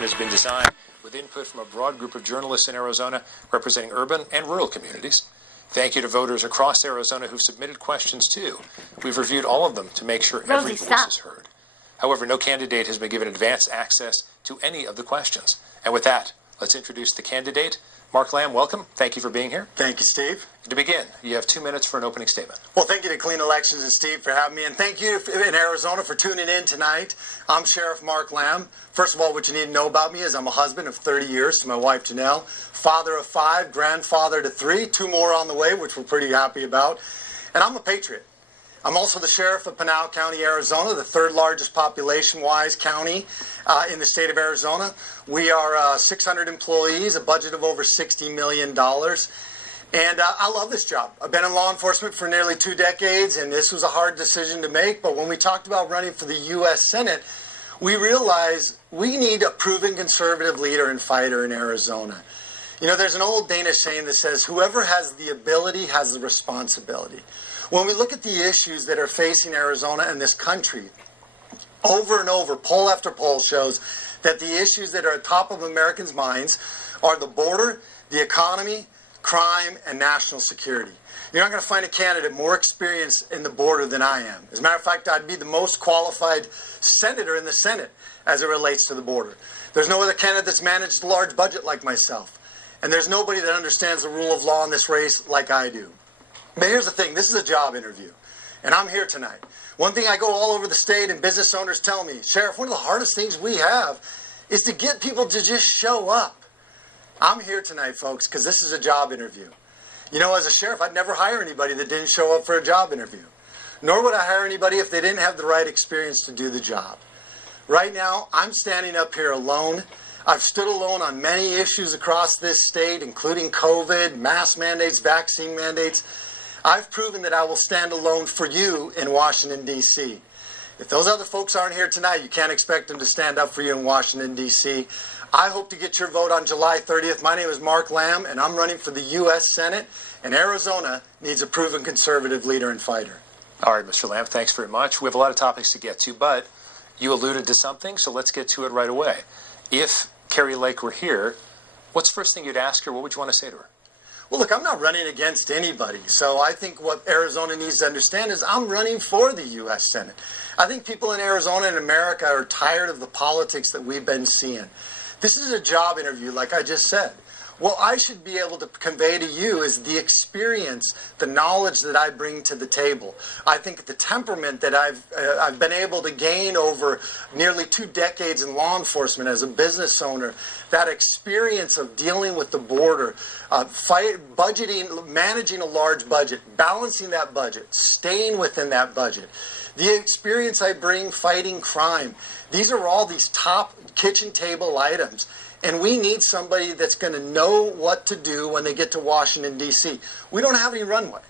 election has been designed with input from a broad group of journalists in Arizona representing urban and rural communities. Thank you to voters across Arizona who've submitted questions too. We've reviewed all of them to make sure every voice is heard. However, no candidate has been given advance access to any of the questions. And with that, let's introduce the candidate. Mark Lamb, welcome. Thank you for being here. Thank you, Steve. To begin, you have 2 minutes for an opening statement. Well, thank you to Clean Elections and Steve for having me, and thank you in Arizona for tuning in tonight. I'm Sheriff Mark Lamb. First of all, what you need to know about me is I'm a husband of 30 years to my wife, Janelle, father of 5, grandfather to 3, 2 more on the way, which we're pretty happy about, and I'm a patriot. I'm also the sheriff of Pinal County, Arizona, the 3rd largest population-wise county in the state of Arizona. We are 600 employees, a budget of over $60 million. And I love this job. I've been in law enforcement for nearly 2 decades, and this was a hard decision to make. But when we talked about running for the U.S. Senate, we realized we need a proven conservative leader and fighter in Arizona. You know, there's an old Danish saying that says, whoever has the ability has the responsibility. When we look at the issues that are facing Arizona and this country, over and over, poll after poll shows that the issues that are at top of Americans' minds are the border, the economy, crime, and national security. You're not going to find a candidate more experienced in the border than I am. As a matter of fact, I'd be the most qualified senator in the Senate as it relates to the border. There's no other candidate that's managed a large budget like myself. And there's nobody that understands the rule of law in this race like I do. But here's the thing, this is a job interview, and I'm here tonight. One thing I go all over the state and business owners tell me, Sheriff, one of the hardest things we have is to get people to just show up. I'm here tonight, folks, because this is a job interview. You know, as a sheriff, I'd never hire anybody that didn't show up for a job interview. Nor would I hire anybody if they didn't have the right experience to do the job. Right now, I'm standing up here alone. I've stood alone on many issues across this state, including COVID, mask mandates, vaccine mandates. I've proven that I will stand alone for you in Washington, D.C. If those other folks aren't here tonight, you can't expect them to stand up for you in Washington, D.C. I hope to get your vote on July 30th. My name is Mark Lamb, and I'm running for the U.S. Senate, and Arizona needs a proven conservative leader and fighter. All right, Mr. Lamb, thanks very much. We have a lot of topics to get to, but you alluded to something, so let's get to it right away. If Kari Lake were here, what's the first thing you'd ask her? What would you want to say to her? Well, look, I'm not running against anybody, so I think what Arizona needs to understand is I'm running for the U.S. Senate. I think people in Arizona and America are tired of the politics that we've been seeing. This is a job interview, like I just said. What I should be able to convey to you is the experience, the knowledge that I bring to the table. I think the temperament that I've been able to gain over nearly 2 decades in law enforcement as a business owner, that experience of dealing with the border, budgeting, managing a large budget, balancing that budget, staying within that budget, the experience I bring fighting crime. These are all these top kitchen table items. And we need somebody that's going to know what to do when they get to Washington, D.C. We don't have any runway.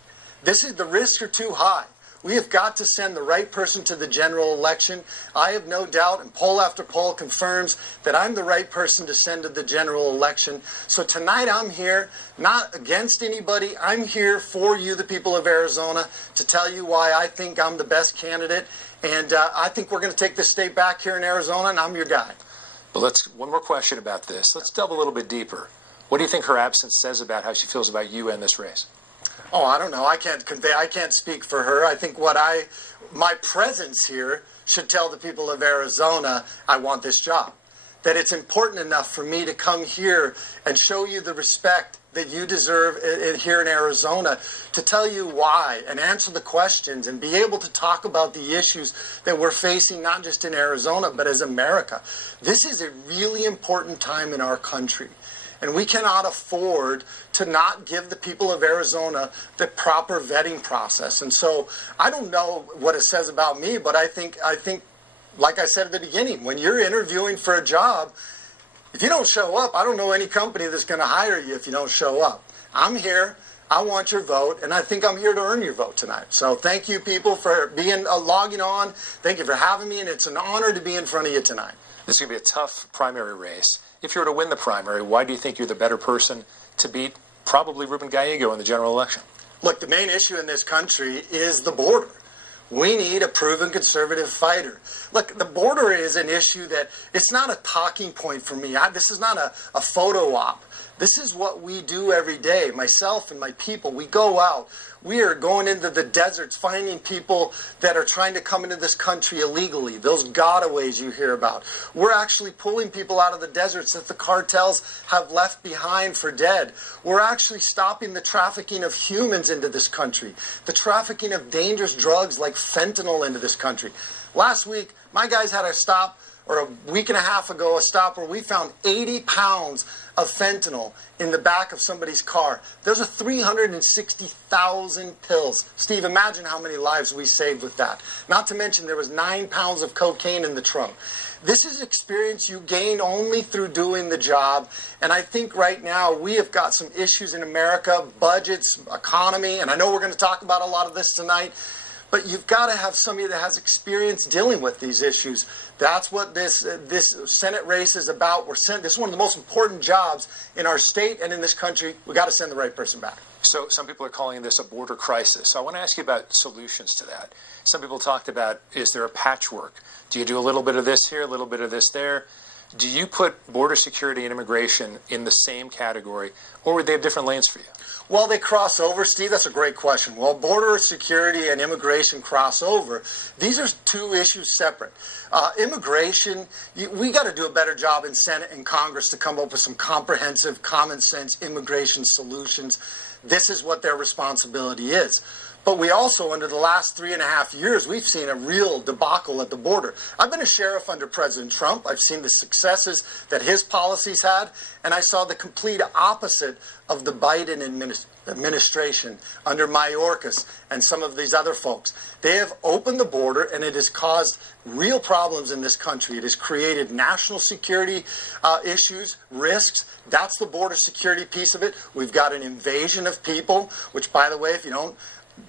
The risks are too high. We have got to send the right person to the general election. I have no doubt, and poll after poll confirms that I'm the right person to send to the general election. So tonight I'm here, not against anybody. I'm here for you, the people of Arizona, to tell you why I think I'm the best candidate. And I think we're going to take this state back here in Arizona, and I'm your guy. But one more question about this. Let's delve a little bit deeper. What do you think her absence says about how she feels about you and this race? Oh, I don't know. I can't speak for her. I think my presence here should tell the people of Arizona I want this job. That it's important enough for me to come here and show you the respect that you deserve here in Arizona, to tell you why and answer the questions and be able to talk about the issues that we're facing, not just in Arizona, but as America. This is a really important time in our country. And we cannot afford to not give the people of Arizona the proper vetting process. And so I don't know what it says about me, but I think, like I said at the beginning, when you're interviewing for a job, if you don't show up, I don't know any company that's going to hire you if you don't show up. I'm here. I want your vote, and I think I'm here to earn your vote tonight. So thank you, people, for logging on. Thank you for having me, and it's an honor to be in front of you tonight. This is going to be a tough primary race. If you were to win the primary, why do you think you're the better person to beat probably Ruben Gallego in the general election? Look, the main issue in this country is the border. We need a proven conservative fighter. Look, the border is an issue that it's not a talking point for me. This is not a photo op. This is what we do every day. Myself and my people, we go out. We are going into the deserts, finding people that are trying to come into this country illegally, those gotaways you hear about. We're actually pulling people out of the deserts that the cartels have left behind for dead. We're actually stopping the trafficking of humans into this country, the trafficking of dangerous drugs like fentanyl into this country. Last week, my guys had a stop, or a week and a half ago, a stop where we found 80 pounds of fentanyl in the back of somebody's car. Those are 360,000 pills. Steve, imagine how many lives we saved with that. Not to mention there was 9 pounds of cocaine in the trunk. This is experience you gain only through doing the job. And I think right now we have got some issues in America, budgets, economy, and I know we're going to talk about a lot of this tonight. But you've got to have somebody that has experience dealing with these issues. That's what this Senate race is about. This is one of the most important jobs in our state and in this country. We've got to send the right person back. So some people are calling this a border crisis. So I want to ask you about solutions to that. Some people talked about, is there a patchwork? Do you do a little bit of this here, a little bit of this there? Do you put border security and immigration in the same category, or would they have different lanes for you? Well, they cross over, Steve. That's a great question. Well, border security and immigration cross over. These are two issues separate. Immigration, we got to do a better job in Senate and Congress to come up with some comprehensive, common sense immigration solutions. This is what their responsibility is. But we also, under the last 3.5 years, we've seen a real debacle at the border. I've been a sheriff under President Trump. I've seen the successes that his policies had, and I saw the complete opposite of the Biden administration under Mayorkas and some of these other folks. They have opened the border, and it has caused real problems in this country. It has created national security issues, risks. That's the border security piece of it. We've got an invasion of people, which, by the way, if you don't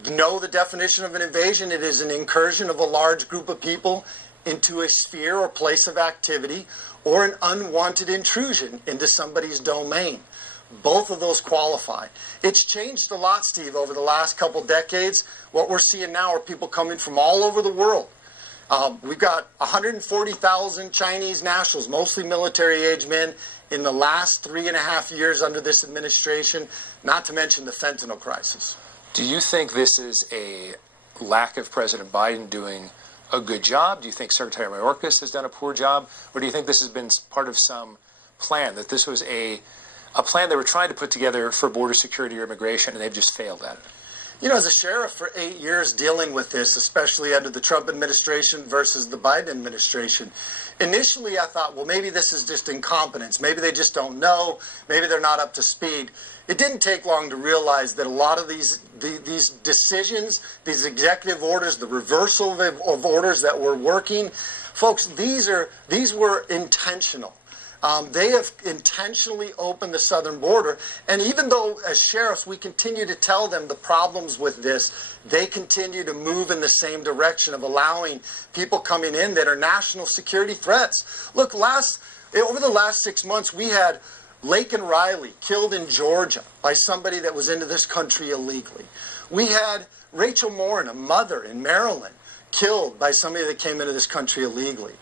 know the definition of an invasion, it is an incursion of a large group of people into a sphere or place of activity, or an unwanted intrusion into somebody's domain. Both of those qualify. It's changed a lot, Steve, over the last couple decades. What we're seeing now are people coming from all over the world. We've got 140,000 Chinese nationals, mostly military-age men, in the last 3.5 years under this administration, not to mention the fentanyl crisis. Do you think this is a lack of President Biden doing a good job? Do you think Secretary Mayorkas has done a poor job? Or do you think this has been part of some plan, that this was a plan they were trying to put together for border security or immigration, and they've just failed at it? You know, as a sheriff for 8 years dealing with this, especially under the Trump administration versus the Biden administration, initially I thought, well, maybe this is just incompetence. Maybe they just don't know. Maybe they're not up to speed. It didn't take long to realize that a lot of these decisions, these executive orders, the reversal of orders that were working, folks, these were intentional. They have intentionally opened the southern border, and even though as sheriffs we continue to tell them the problems with this, they continue to move in the same direction of allowing people coming in that are national security threats. Look, over the last 6 months we had Laken Riley killed in Georgia by somebody that was into this country illegally. We had Rachel Morin, a mother in Maryland, killed by somebody that came into this country illegally.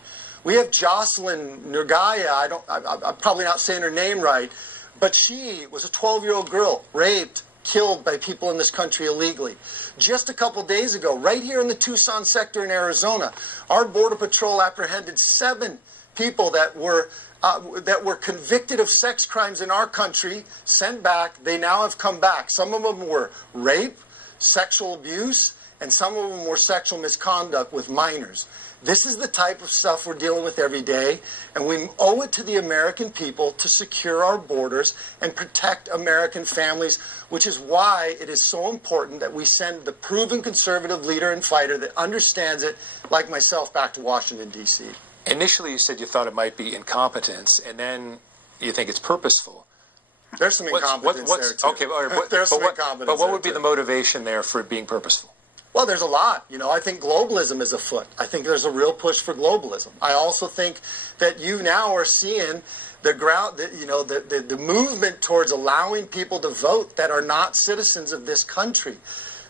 We have Jocelyn Nurgaya, I'm probably not saying her name right, but she was a 12-year-old girl, raped, killed by people in this country illegally. Just a couple days ago, right here in the Tucson sector in Arizona, our Border Patrol apprehended 7 people that were convicted of sex crimes in our country, sent back. They now have come back. Some of them were rape, sexual abuse, and some of them were sexual misconduct with minors. This is the type of stuff we're dealing with every day, and we owe it to the American people to secure our borders and protect American families, which is why it is so important that we send the proven conservative leader and fighter that understands it, like myself, back to Washington, D.C. Initially, you said you thought it might be incompetence, and then you think it's purposeful. There's some incompetence there, too. Okay, all right, There's some incompetence but what would be there, the motivation there for it being purposeful? Well, there's a lot. You know, I think globalism is afoot. I think there's a real push for globalism. I also think that you now are seeing the movement towards allowing people to vote that are not citizens of this country.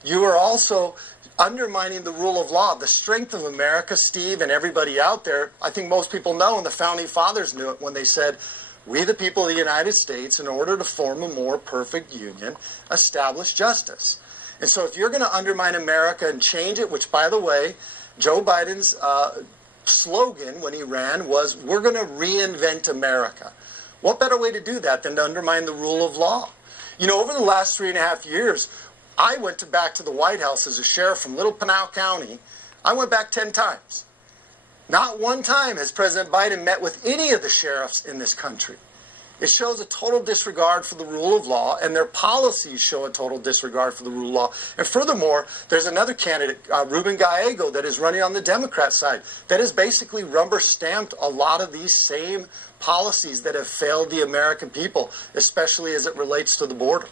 you are also undermining the rule of law. The strength of America, Steve, and everybody out there, I think most people know, and the Founding Fathers knew it when they said, we the people of the United States, in order to form a more perfect union, establish justice. And so if you're going to undermine America and change it, which, by the way, Joe Biden's slogan when he ran was, we're going to reinvent America. What better way to do that than to undermine the rule of law? You know, over the last 3.5 years, I went back to the White House as a sheriff from Little Pinal County. I went back 10 times. Not one time has President Biden met with any of the sheriffs in this country. It shows a total disregard for the rule of law, and their policies show a total disregard for the rule of law. And furthermore, there's another candidate, Ruben Gallego, that is running on the Democrat side, that has basically rubber-stamped a lot of these same policies that have failed the American people, especially as it relates to the border.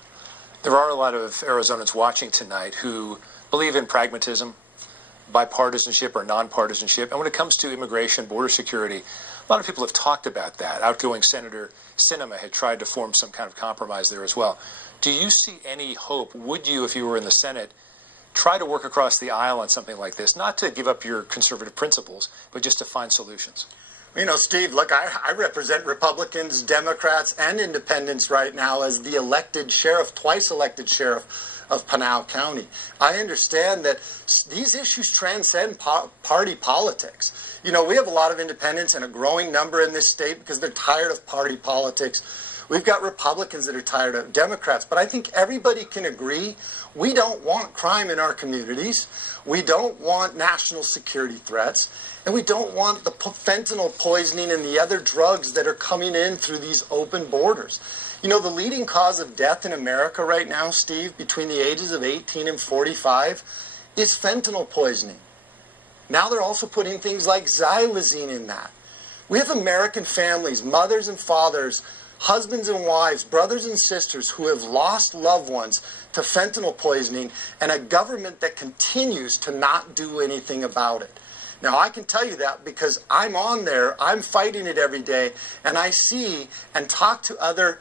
There are a lot of Arizonans watching tonight who believe in pragmatism, bipartisanship or nonpartisanship. And when it comes to immigration, border security, a lot of people have talked about that. Outgoing Senator Sinema had tried to form some kind of compromise there as well. Do you see any hope? Would you, if you were in the Senate, try to work across the aisle on something like this, not to give up your conservative principles, but just to find solutions? You know, Steve, look, I represent Republicans, Democrats, and independents right now as the elected sheriff, twice elected sheriff of Pinal County. I understand that these issues transcend party politics. You know, we have a lot of independents and a growing number in this state because they're tired of party politics. We've got Republicans that are tired of Democrats, but I think everybody can agree we don't want crime in our communities. We don't want national security threats, and we don't want the fentanyl poisoning and the other drugs that are coming in through these open borders. You know, the leading cause of death in America right now, Steve, between the ages of 18 and 45, is fentanyl poisoning. Now they're also putting things like xylazine in that. We have American families, mothers and fathers, husbands and wives, brothers and sisters who have lost loved ones to fentanyl poisoning, and a government that continues to not do anything about it. Now, I can tell you that because I'm on there, I'm fighting it every day, and I see and talk to other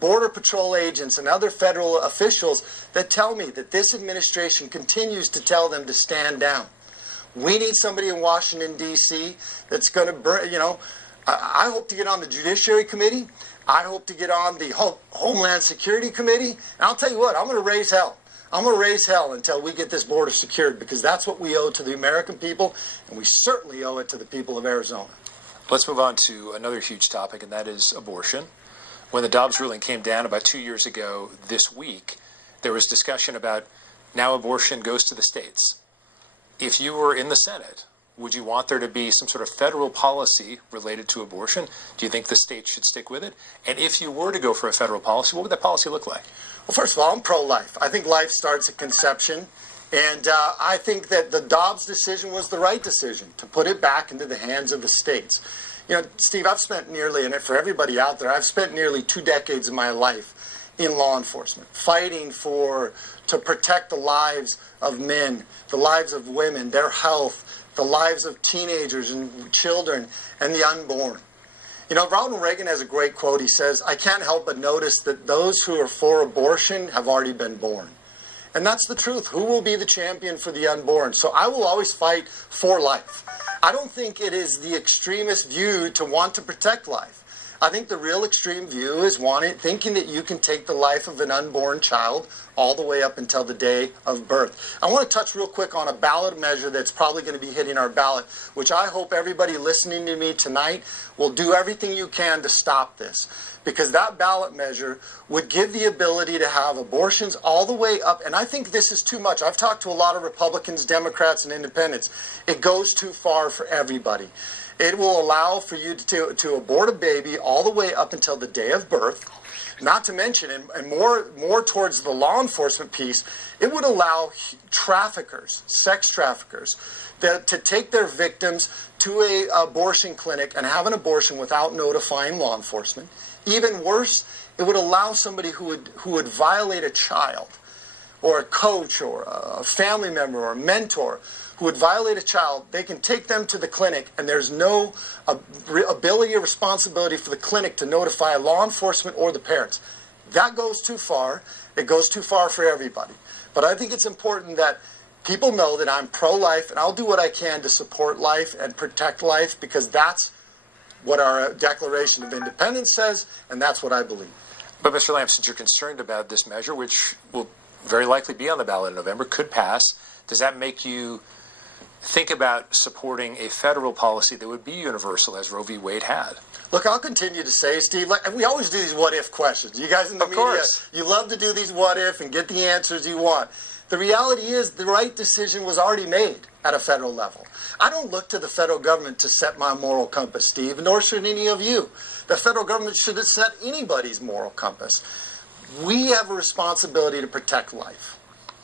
Border Patrol agents and other federal officials that tell me that this administration continues to tell them to stand down. We need somebody in Washington, D.C. that's going to burn, you know, I hope to get on the Judiciary Committee. I hope to get on the Homeland Security Committee. And I'll tell you what, I'm going to raise hell. I'm going to raise hell until we get this border secured, because that's what we owe to the American people, and we certainly owe it to the people of Arizona. Let's move on to another huge topic, and that is abortion. When the Dobbs ruling came down about 2 years ago this week, there was discussion about now abortion goes to the states. If you were in the Senate, would you want there to be some sort of federal policy related to abortion? Do you think the states should stick with it? And if you were to go for a federal policy, what would that policy look like? Well, first of all, I'm pro-life. I think life starts at conception. And I think that the Dobbs decision was the right decision, to put it back into the hands of the states. You know, Steve, I've spent nearly, and for everybody out there, I've spent nearly 2 decades of my life in law enforcement, fighting to protect the lives of men, the lives of women, their health, the lives of teenagers and children, and the unborn. You know, Ronald Reagan has a great quote. He says, I can't help but notice that those who are for abortion have already been born. And that's the truth. Who will be the champion for the unborn? So I will always fight for life. I don't think it is the extremist view to want to protect life. I think the real extreme view is thinking that you can take the life of an unborn child all the way up until the day of birth. I want to touch real quick on a ballot measure that's probably going to be hitting our ballot, which I hope everybody listening to me tonight will do everything you can to stop this. Because that ballot measure would give the ability to have abortions all the way up. And I think this is too much. I've talked to a lot of Republicans, Democrats, and independents. It goes too far for everybody. It will allow for you to abort a baby all the way up until the day of birth. Not to mention, and more towards the law enforcement piece, it would allow traffickers, sex traffickers, to take their victims to an abortion clinic and have an abortion without notifying law enforcement. Even worse, it would allow somebody who would violate a child, or a coach, or a family member, or a mentor, who would violate a child. They can take them to the clinic, and there's no ability or responsibility for the clinic to notify law enforcement or the parents. That goes too far. It goes too far for everybody. But I think it's important that people know that I'm pro-life, and I'll do what I can to support life and protect life, because that's what our Declaration of Independence says, and that's what I believe. But Mr. Lamb, since you're concerned about this measure, which will very likely be on the ballot in November, could pass, does that make you think about supporting a federal policy that would be universal, as Roe v. Wade had? Look, I'll continue to say, Steve, like, we always do these what-if questions. You guys in the Of media, course. you love to do these what-if and get the answers you want. The reality is the right decision was already made at a federal level. I don't look to the federal government to set my moral compass, Steve, nor should any of you. The federal government shouldn't set anybody's moral compass. We have a responsibility to protect life.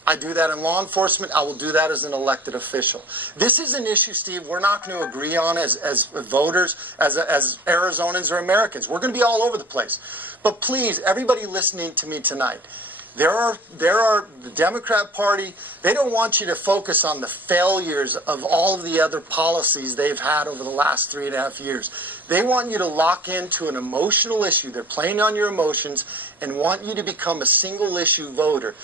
I do that in law enforcement. I will do that as an elected official. This is an issue, Steve, we're not going to agree on as voters, as Arizonans or Americans. We're going to be all over the place. But please, everybody listening to me tonight, there are the Democrat Party, they don't want you to focus on the failures of all of the other policies they've had over the last 3.5 years. They want you to lock into an emotional issue. They're playing on your emotions and want you to become a single issue voter.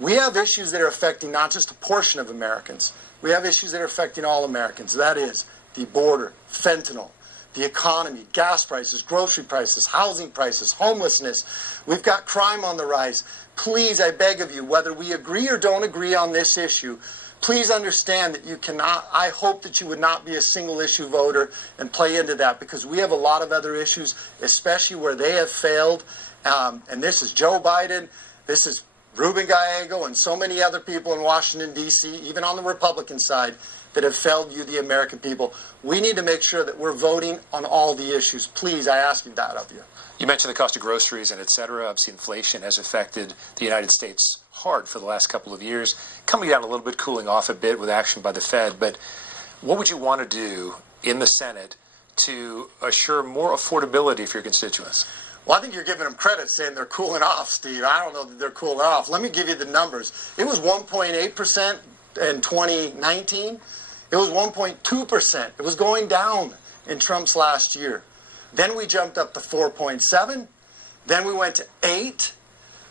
We have issues that are affecting not just a portion of Americans. We have issues that are affecting all Americans. That is the border, fentanyl, the economy, gas prices, grocery prices, housing prices, homelessness. We've got crime on the rise. Please, I beg of you, whether we agree or don't agree on this issue, please understand that you cannot, I hope that you would not be a single issue voter and play into that, because we have a lot of other issues, especially where they have failed. And this is Joe Biden, this is Ruben Gallego, and so many other people in Washington, D.C., even on the Republican side, that have failed you, the American people. We need to make sure that we're voting on all the issues. Please, I ask you that of you. You mentioned the cost of groceries and et cetera. Obviously, inflation has affected the United States hard for the last couple of years, coming down a little bit, cooling off a bit with action by the Fed. But what would you want to do in the Senate to assure more affordability for your constituents? Well, I think you're giving them credit saying they're cooling off, Steve. I don't know that they're cooling off. Let me give you the numbers. It was 1.8% in 2019. It was 1.2%. It was going down in Trump's last year. Then we jumped up to 4.7. Then we went to 8.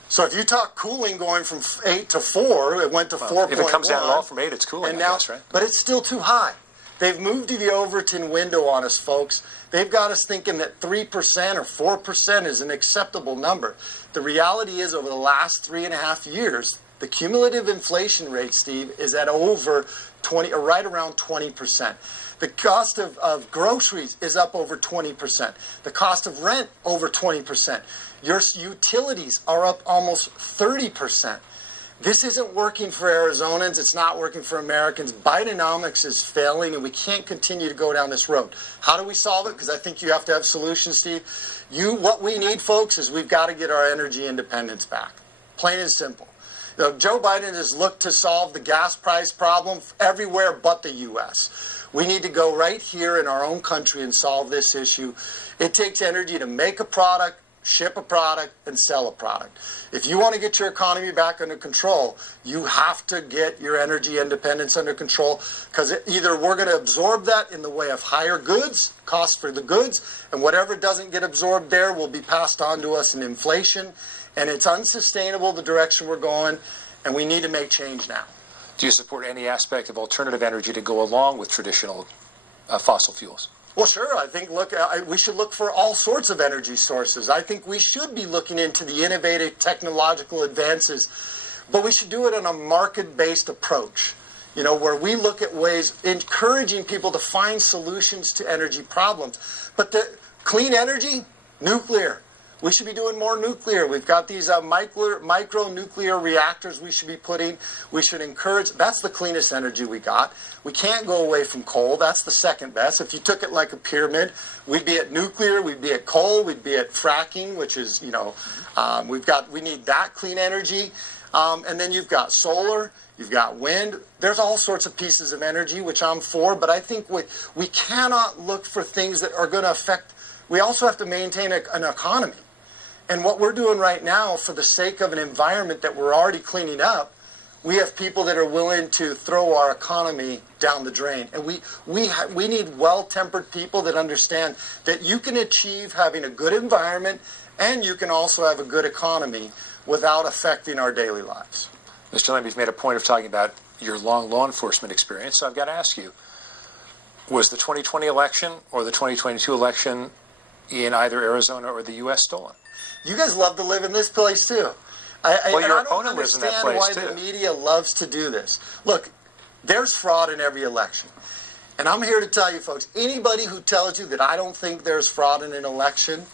So if you talk cooling going from 8 to 4, it went to 4.1. If it comes down at all from 8, it's cooling, now, I guess, right? But it's still too high. They've moved the Overton window on us, folks. They've got us thinking that 3% or 4% is an acceptable number. The reality is, over the last 3.5 years, the cumulative inflation rate, Steve, is at over 20, or right around 20%. The cost of groceries is up over 20%. The cost of rent, over 20%. Your utilities are up almost 30%. This isn't working for Arizonans. It's not working for Americans. Bidenomics is failing, and we can't continue to go down this road. How do we solve it? Because I think you have to have solutions, Steve. What we need, folks, is we've got to get our energy independence back. Plain and simple. Joe Biden has looked to solve the gas price problem everywhere but the U.S. We need to go right here in our own country and solve this issue. It takes energy to make a product, ship a product, and sell a product. If you want to get your economy back under control, you have to get your energy independence under control, because either we're going to absorb that in the way of higher goods, costs for the goods, and whatever doesn't get absorbed there will be passed on to us in inflation, and it's unsustainable the direction we're going, and we need to make change now. Do you support any aspect of alternative energy to go along with traditional fossil fuels? Well, sure. I think, we should look for all sorts of energy sources. I think we should be looking into the innovative technological advances, but we should do it on a market-based approach, where we look at ways, encouraging people to find solutions to energy problems. But the clean energy, nuclear. We should be doing more nuclear. We've got these micro-nuclear reactors we should be putting. We should encourage. That's the cleanest energy we got. We can't go away from coal. That's the second best. If you took it like a pyramid, we'd be at nuclear, we'd be at coal, we'd be at fracking, which is, we need that clean energy. And then you've got solar, you've got wind. There's all sorts of pieces of energy, which I'm for, but I think we cannot look for things that are going to affect. We also have to maintain an economy. And what we're doing right now, for the sake of an environment that we're already cleaning up, we have people that are willing to throw our economy down the drain. And we need well-tempered people that understand that you can achieve having a good environment, and you can also have a good economy without affecting our daily lives. Mr. Lamb, you've made a point of talking about your long law enforcement experience, so I've got to ask you, was the 2020 election or the 2022 election in either Arizona or the U.S. stolen? You guys love to live in this place, too. Your I opponent lives in that place, don't understand why the media loves to do this. Look, there's fraud in every election. And I'm here to tell you, folks, anybody who tells you that I don't think there's fraud in an election,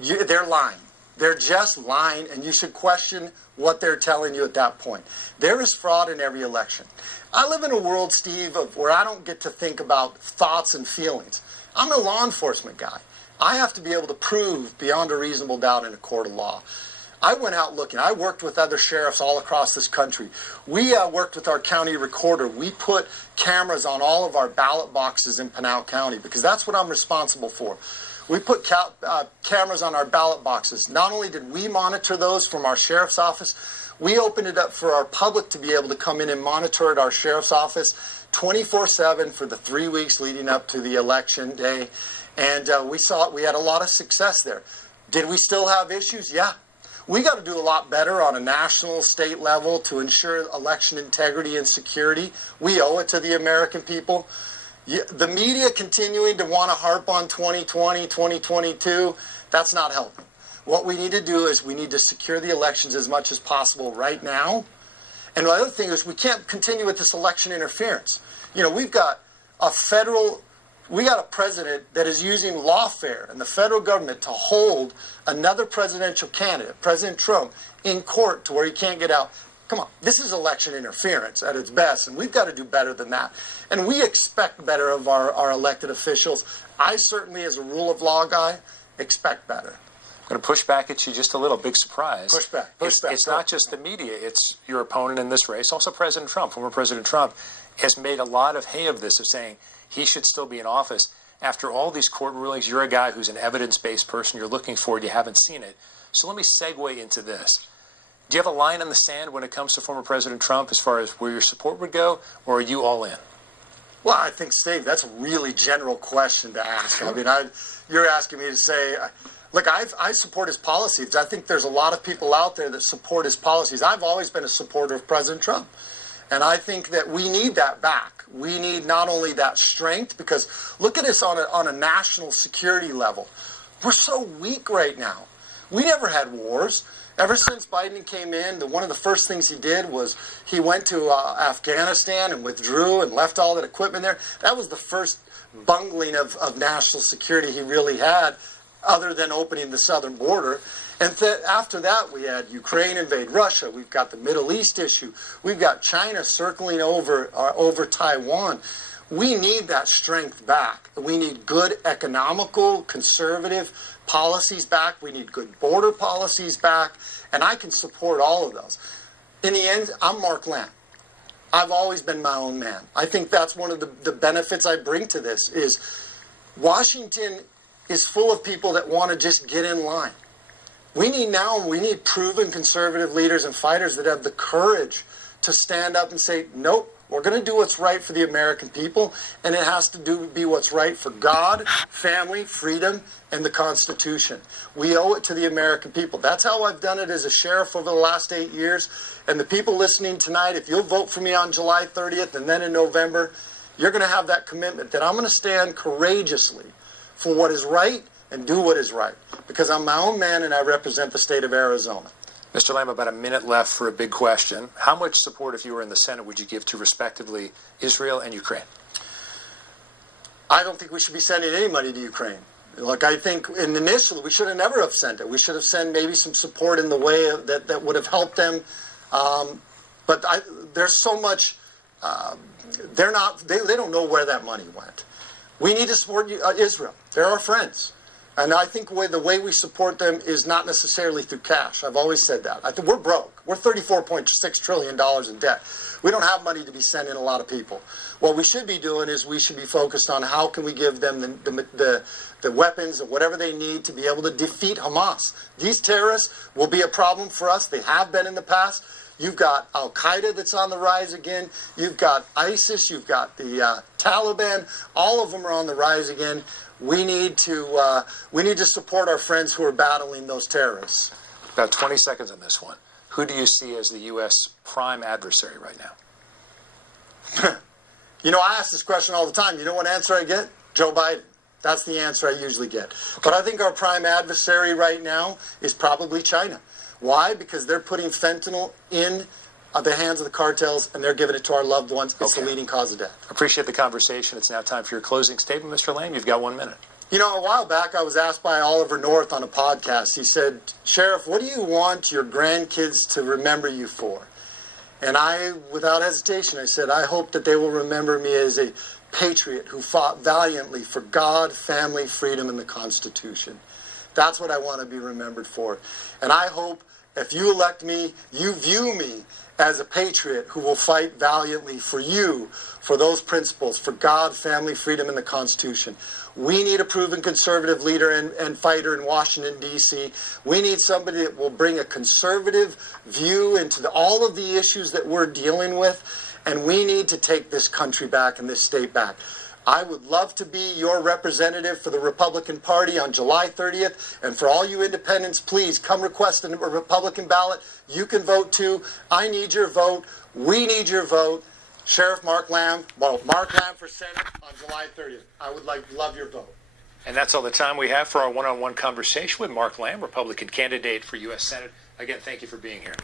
they're lying. They're just lying, and you should question what they're telling you at that point. There is fraud in every election. I live in a world, Steve, where I don't get to think about thoughts and feelings. I'm a law enforcement guy. I have to be able to prove beyond a reasonable doubt in a court of law. I went out looking. I worked with other sheriffs all across this country. We worked with our county recorder. We put cameras on all of our ballot boxes in Pinal County because that's what I'm responsible for. We put cameras on our ballot boxes. Not only did we monitor those from our sheriff's office, we opened it up for our public to be able to come in and monitor at our sheriff's office 24/7 for the 3 weeks leading up to the election day. And we had a lot of success there. Did we still have issues? Yeah. We got to do a lot better on a national, state level to ensure election integrity and security. We owe it to the American people. The media continuing to want to harp on 2020, 2022, that's not helping. What we need to do is we need to secure the elections as much as possible right now. And the other thing is we can't continue with this election interference. You know, we've got a president that is using lawfare and the federal government to hold another presidential candidate, President Trump, in court to where he can't get out. Come on, this is election interference at its best, and we've got to do better than that. And we expect better of our elected officials. I certainly, as a rule of law guy, expect better. I'm going to push back at you just a little. Big surprise. Push back. It's not just the media. It's your opponent in this race. Also President Trump, former President Trump, has made a lot of hay of this, of saying he should still be in office. After all these court rulings, you're a guy who's an evidence-based person. You're looking for it. You haven't seen it. So let me segue into this. Do you have a line in the sand when it comes to former President Trump as far as where your support would go, or are you all in? Well, I think, Steve, that's a really general question to ask. I mean, you're asking me to say, look, I support his policies. I think there's a lot of people out there that support his policies. I've always been a supporter of President Trump. And I think that we need that back. We need not only that strength, because look at us on a national security level. We're so weak right now. We never had wars. Ever since Biden came in, one of the first things he did was he went to Afghanistan and withdrew and left all that equipment there. That was the first bungling of national security he really had, other than opening the southern border. And after that, we had Ukraine invade Russia. We've got the Middle East issue. We've got China circling over Taiwan. We need that strength back. We need good economical, conservative policies back. We need good border policies back. And I can support all of those. In the end, I'm Mark Lamb. I've always been my own man. I think that's one of the benefits I bring to this is Washington is full of people that want to just get in line. We need proven conservative leaders and fighters that have the courage to stand up and say, nope, we're going to do what's right for the American people, and it has to be what's right for God, family, freedom, and the Constitution. We owe it to the American people. That's how I've done it as a sheriff over the last 8 years. And the people listening tonight, if you'll vote for me on July 30th and then in November, you're going to have that commitment that I'm going to stand courageously for what is right and do what is right, because I'm my own man and I represent the state of Arizona. Mr. Lamb, about a minute left for a big question. How much support, if you were in the Senate, would you give to, respectively, Israel and Ukraine? I don't think we should be sending any money to Ukraine. Look, I think initially we should have never have sent it. We should have sent maybe some support in the way that would have helped them. But there's so much, they don't know where that money went. We need to support Israel. They're our friends. And I think the way we support them is not necessarily through cash. I've always said that. I think we're broke. We're $34.6 trillion in debt. We don't have money to be sending a lot of people. What we should be doing is we should be focused on how can we give them the weapons and whatever they need to be able to defeat Hamas. These terrorists will be a problem for us. They have been in the past. You've got Al-Qaeda that's on the rise again. You've got ISIS. You've got the Taliban. All of them are on the rise again. We need to support our friends who are battling those terrorists. About 20 seconds on this one. Who do you see as the U.S. prime adversary right now? You know, I ask this question all the time. You know what answer I get? Joe Biden. That's the answer I usually get. But I think our prime adversary right now is probably China. Why? Because they're putting fentanyl in the hands of the cartels, and they're giving it to our loved ones. It's the leading cause of death. Appreciate the conversation. It's now time for your closing statement, Mr. Lamb. You've got 1 minute. You know, a while back I was asked by Oliver North on a podcast. He said, Sheriff, what do you want your grandkids to remember you for? And I, without hesitation, I said, I hope that they will remember me as a patriot who fought valiantly for God, family, freedom, and the Constitution. That's what I want to be remembered for. And I hope if you elect me, you view me as a patriot who will fight valiantly for you, for those principles, for God, family, freedom, and the Constitution. We need a proven conservative leader and fighter in Washington, D.C. We need somebody that will bring a conservative view into all of the issues that we're dealing with, and we need to take this country back and this state back. I would love to be your representative for the Republican Party on July 30th. And for all you independents, please come request a Republican ballot. You can vote too. I need your vote. We need your vote. Sheriff Mark Lamb, Mark Lamb for Senate on July 30th. I would love your vote. And that's all the time we have for our one-on-one conversation with Mark Lamb, Republican candidate for U.S. Senate. Again, thank you for being here.